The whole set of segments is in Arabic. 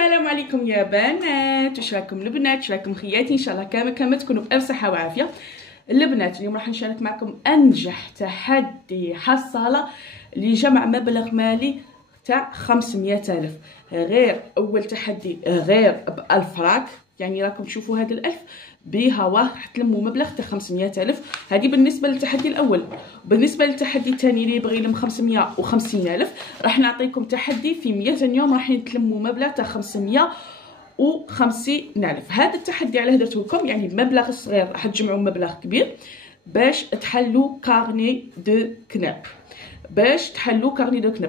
السلام عليكم يا بنات، واش راكم البنات؟ واش راكم خياتي؟ ان شاء الله كامل تكونوا بألف صحه وعافيه. البنات اليوم راح نشارك معكم انجح تحدي حصاله لجمع مبلغ مالي تاع 500,000. غير اول تحدي غير ب1000 راك، يعني راكم تشوفوا هذا ال1000 بها راح تلموا مبلغ تاع 500,000. هذه بالنسبه للتحدي الاول. بالنسبه للتحدي الثاني اللي يبغي يلم 550,000 راح نعطيكم تحدي في 100 يوم راح نتلموا مبلغ تاع 550,000. هذا التحدي علاه درته لكم، يعني بمبلغ صغير راح تجمعوا مبلغ كبير باش تحلوا كارني دو كناب.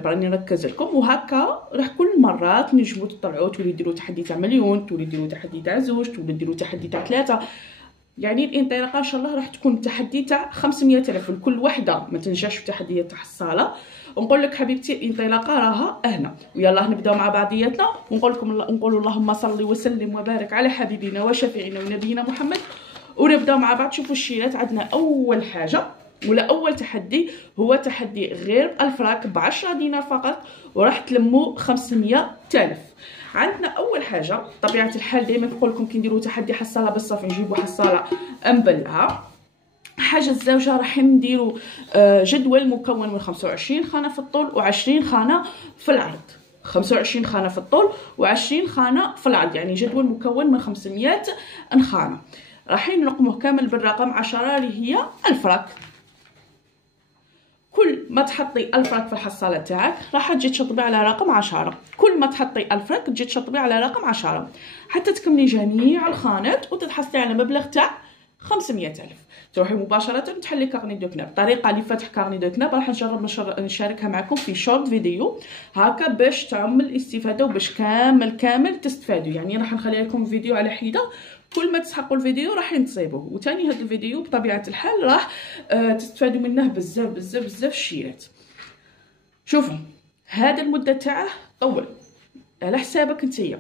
راني نركز لكم، وهكا راح كل مره تنجموا تطلعوا تولي ديروا تحدي تاع مليون، تولي ديروا تحدي تاع زوج، تولي ديروا تحدي تاع 3. يعني الانطلاقه ان شاء الله راح تكون تحدي تاع 500,000 لكل وحده ما تنجحش في تحديات تاع الصاله. ونقول لك حبيبتي الانطلاقه راها هنا، ويلا نبداو مع بعضياتنا ونقول لكم نقولوا اللهم صل وسلم وبارك على حبيبنا وشفيعنا ونبينا محمد. ونبداو مع بعض. شوفوا الشيرات، عندنا اول حاجه ولا اول تحدي هو تحدي غير 1000 راك ب10 دينار فقط، وراح تلموا 500,000. عندنا اول حاجه طبيعه الحال دائما نقول لكم كي نديروا تحدي حصاله بالصف نجيبوا حصاله نبلها. حاجه الزوجه راح نديروا جدول مكون من 25 خانه في الطول و20 خانه في العرض. 25 خانه في الطول و20 خانه في العرض، يعني جدول مكون من 500 خانه. راح نرقمه كامل بالرقم 10 اللي هي 1000 راك. كل ما تحطي 1000 راك في الحصاله تاعك راح تجي تشطبي على رقم 10. كل ما تحطي 1000 راك تجي تشطبي على رقم 10 حتى تكملي جميع الخانات وتتحصلي على مبلغ تاع 500,000. تروحي مباشره تحلي كارني دو كناب. الطريقه لفتح كارني دو كناب راح نجرب نشاركها معكم في شورت فيديو هكا باش تعم الاستفاده وباش كامل تستفادوا. يعني راح نخلي لكم فيديو على حده، كل ما تسحقوا الفيديو راح نتصيبوه. وثاني هذا الفيديو بطبيعه الحال راح تستفادوا منه بزاف الشيرات. شوفوا هذا المده تاعه طول على حسابك نتيا.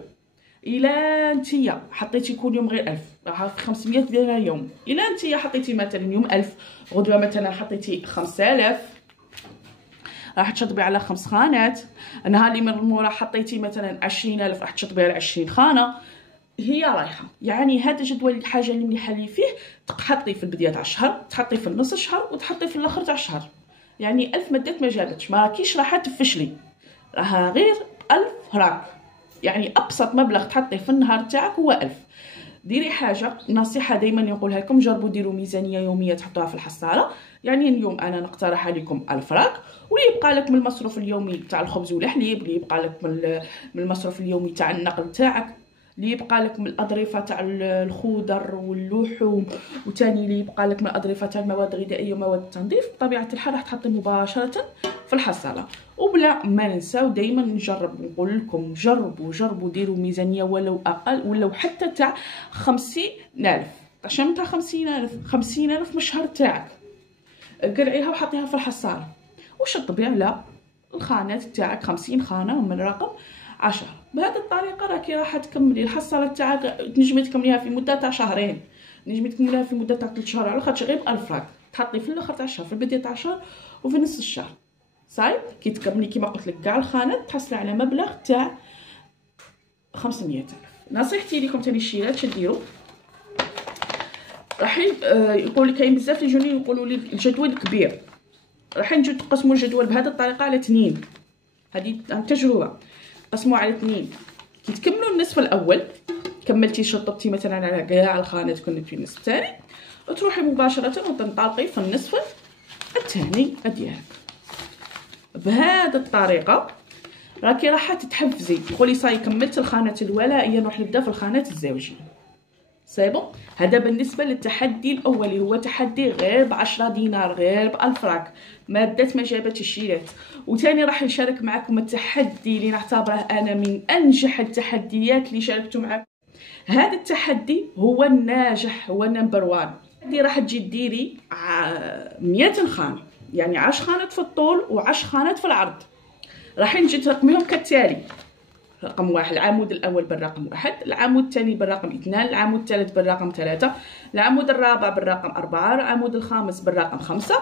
الى نتيا حطيتي كل يوم غير 1000 راح 500 دينار يوم. الى نتيا حطيتي مثلا يوم 1000، غدوه مثلا حطيتي 5000 راح تشطبي على 5 خانات. النهار اللي من المورا حطيتي مثلا 20,000 راح تشطبي على 20 خانه. هي رايحه. يعني هذا جدول الحاجه اللي مليحه لي فيه تحطي في البدايه تاع الشهر، تحطي في النص الشهر، وتحطي في الاخر تاع الشهر. يعني 1000 مدات ما جابتش، ما راكيش راح تفشلي، راها غير 1000 راك. يعني ابسط مبلغ تحطيه في النهار تاعك هو 1000. ديري حاجه نصيحه دائما نقولها لكم، جربوا ديروا ميزانيه يوميه تحطوها في الحصاله. يعني اليوم انا نقترح عليكم 1000 راك، واللي يبقى لك من المصروف اليومي تاع الخبز والحليب، اللي يبقى لك من المصروف اليومي تاع النقل تاعك، اللي يبقى لك من الاظرفه تاع الخضر واللحوم، وثاني اللي يبقى لك من الاظرفه تاع المواد الغذائيه ومواد التنظيف، بطبيعه الحال راح تحطي مباشره في الحصاله. وبلا ما ننساو دائما نجرب نقول لكم جربوا ديروا ميزانيه ولو اقل ولو حتى تاع 50,000. عشان تاع 50,000 من الشهر تاعك قرعيها وحطيها في الحصاله وشطبي على الخانات تاعك 50 خانه من رقم 10. بهذه الطريقه راكي راح تكملي الحصاله تاعك. تنجمي تكمليها في مده تاع شهرين، تنجمي تكمليها في مده تاع 3 شهور، على خاطر غير ب1000 راك تحطي في الاخر تاع الشهر، في البدايه تاع الشهر وفي نص الشهر. صايب كي تكملي كيما قلت لك كاع الخانات تحصلي على مبلغ تاع 500,000. نصيحتي لكم تاني الشيرات شديروا. راح يقول لي كاين بزاف اللي يجوني يقولوا لي الجدول كبير، راح نجيو تقسموا الجدول بهذه الطريقه على 2. هذه تجربه، قسموا على 2. كي تكملوا النصف الاول كملتي شطبتي مثلا على كاع الخانات كنتي في النصف الثاني، وتروحي مباشره وتنطلقي في النصف الثاني ديالك. بهذه الطريقه راكي راح تتحفزي تقولي صاي كملت الخانات الولائيه، نروح نبدا في الخانات الزوجيه. صايبو هذا بالنسبه للتحدي الاول اللي هو تحدي غير ب10 دينار، غير ب1000 راك، مادات ما جابتش الشيرات. وثاني راح نشارك معكم التحدي اللي نعتبره انا من انجح التحديات اللي شاركت معكم. هذا التحدي هو الناجح، هو نمبر 1. اللي راح تجي ديري 100 خانه، يعني 10 خانات في الطول و10 خانات في العرض. راح نجي ترقميهم كالتالي: رقم 1، العمود الأول بالرقم 1، العمود الثاني بالرقم 2، العمود الثالث بالرقم 3، العمود الرابع بالرقم 4، العمود الخامس بالرقم 5،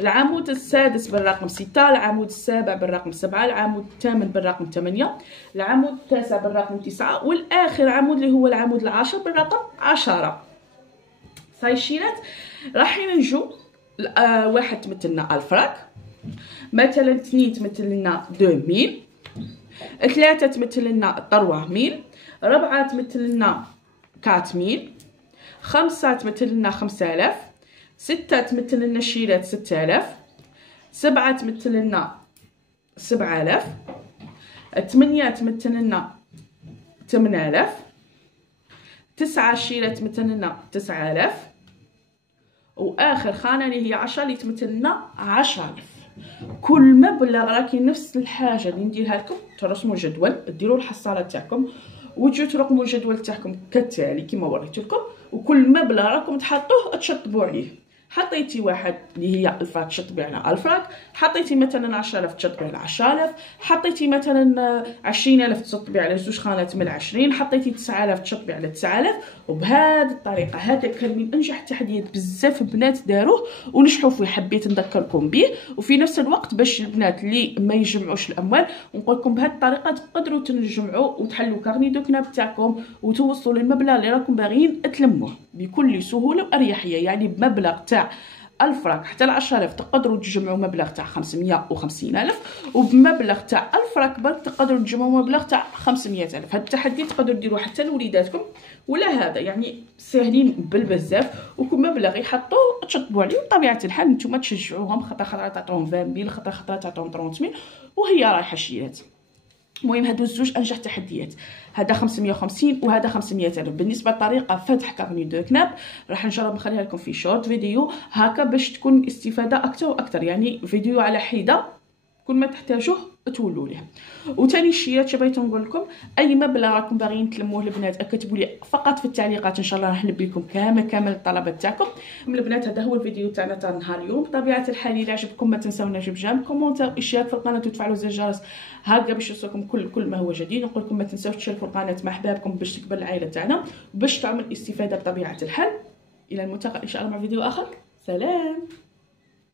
العمود السادس بالرقم 6، العمود السابع بالرقم 7، العمود الثامن بالرقم 8، العمود التاسع بالرقم 9، والآخر عمود اللي هو العمود العاشر بالرقم 10. صاي الشيرات راح نجو واحد تمثل لنا 1000 فراك، مثلا 2 تمثل لنا 2000، 3 تمثل لنا 3000، 4 تمثل لنا 4000، 5 تمثل لنا 5000، 6 تمثل لنا الشيرات 6000، 7 تمثل لنا 7000، 8 تمثل لنا 8000، 9 الشيرات تمثل لنا 9000، واخر خانه اللي هي 10 اللي تمثل لنا 10000. كل مبلغ راكي نفس الحاجه اللي نديرها لكم، ترسموا جدول، ديروا الحصاله تاعكم وتجوا ترقموا الجدول تاعكم كالتالي كما وريت لكم، وكل مبلغ راكم تحطوه تشطبوا عليه. حطيتي واحد اللي هي 1000 فراك تشطبي على 1000 فراك، حطيتي مثلا 10000 تشطبي على 10000، حطيتي مثلا 20000 تشطبي على 2 خانات من 20، حطيتي 9000 تشطبي على 9000. وبهذه الطريقه هذا كان من انجح التحديات بزاف بنات داروه ونجحوا فيه، حبيت نذكركم به. وفي نفس الوقت باش البنات اللي ما يجمعوش الاموال نقول لكم بهذه الطريقه تقدروا تجمعوا وتحلوا كارني دو كناب تاعكم وتوصلوا للمبلغ اللي راكم باغيين تلموه بكل سهوله واريحيه. يعني بمبلغ تاع 1000 فراك حتى ل 10000 تقدروا تجمعوا مبلغ تاع 550000، وبمبلغ تاع 1000 فراك برك تقدروا تجمعوا مبلغ تاع 500000. هذا التحدي تقدروا ديروه حتى لوليداتكم ولا هذا، يعني ساهلين بالبزاف، وكل مبلغ يحطوه تشطبوا عليه. بطبيعه الحال نتوما تشجعوهم، خطره تعطوهم 20000، خطره تعطوهم 30000 وهي رايحه الشيات. المهم هادو الزوج انجح تحديات، هذا 550 وهذا 500000. بالنسبه لطريقه فتح كارني دو كناب راح نجرب نخليها لكم في شورت فيديو هكا باش تكون الاستفاده اكثر واكثر، يعني فيديو على حده كل ما تحتاجوه تولوا ليه. وثاني شيء بغيت نقول لكم، اي مبلغ راكم باغيين تلموه البنات كتبوا لي فقط في التعليقات، ان شاء الله راح نلبي لكم كامل الطلبات تاعكم. البنات هذا هو الفيديو تاعنا تاع نهار اليوم. بطبيعه الحال اذا عجبكم ما تنساوناش بجانب كومونتير اشتراك في القناه وتفعلوا زر الجرس هكا باش يوصلكم كل ما هو جديد. نقول لكم ما تنساوش تشاركوا القناه مع احبابكم باش تكبر العائله تاعنا باش تعمل الاستفاده بطبيعه الحال. الى الملتقى ان شاء الله مع فيديو اخر. سلام.